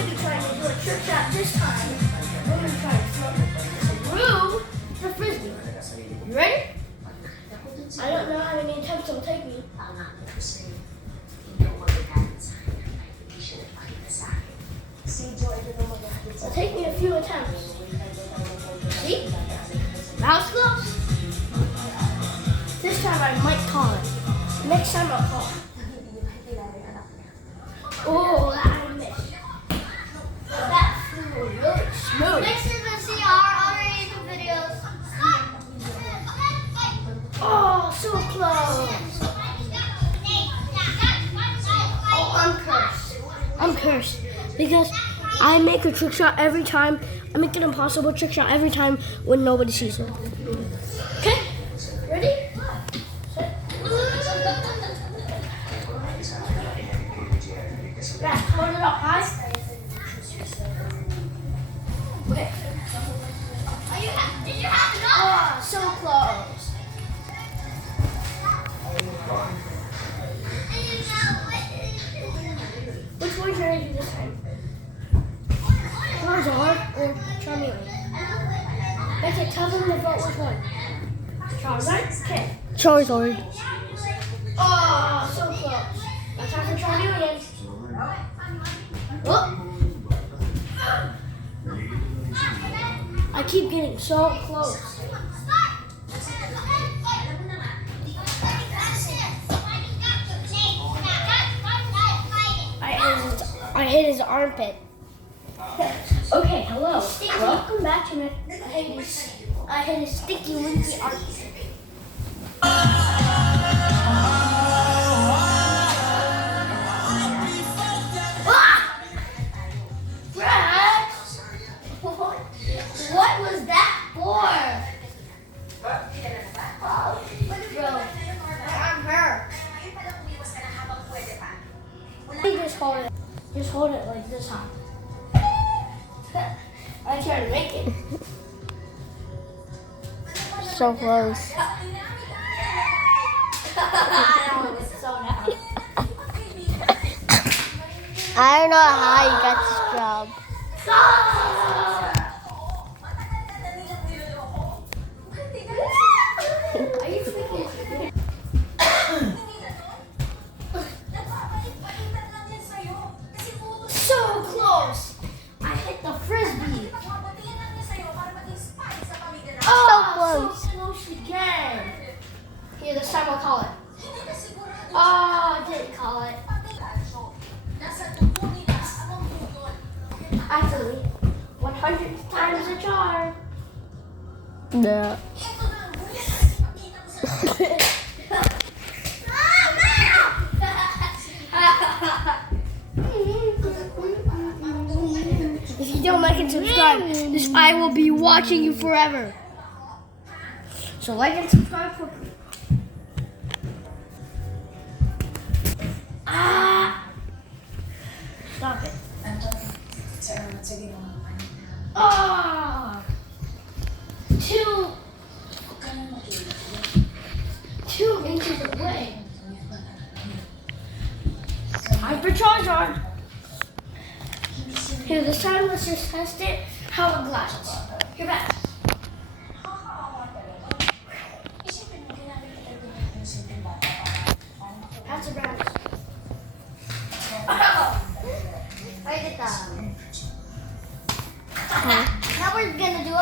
going to be trying to do a trick shot this time. We're going to try to throw the frisbee. You ready? I don't know how many attempts it'll take me. It'll take me a few attempts. See? Mouse close. This time I might call it. Next time I'll call it. Oh, that missed. That flew really smooth. Next time I see our other YouTube videos. Oh, so close. Oh, I'm cursed. I'm cursed because I make a trick shot every time. I make an impossible trick shot every time when nobody sees it. Okay, ready? Yeah, hold it up high. Okay. Did you have enough? Oh, so close. Which one should I do this time? Charizard or Charmeleon? Okay, tell them to vote which one. Charizard? Okay. Charizard. Oh, so close. Now time for Charmeleon. Oh. I keep getting so close. I hit his armpit. Okay, hello. Welcome back to me. I hit his sticky winky armpit. Ah! Brad! What was that for? Bro, I'm hurt. Just hold it. Just hold it like this high. I try to make it. So close. I know, it's so down. I don't know how you got this job. Are you freaking? So close! I hit the frisbee. Oh, so close again. Here, this time I'll call it. Oh, I didn't call it. Actually, 100 times a charm. Yeah. If you don't like and subscribe, this I will be watching you forever. So like and subscribe quickly. Ah! Stop it. Ah! Two inches away. I'm for Charizard. Here, this time let's just test it. How it glides. Here, back. That's a brown. I did that. Now we're gonna do a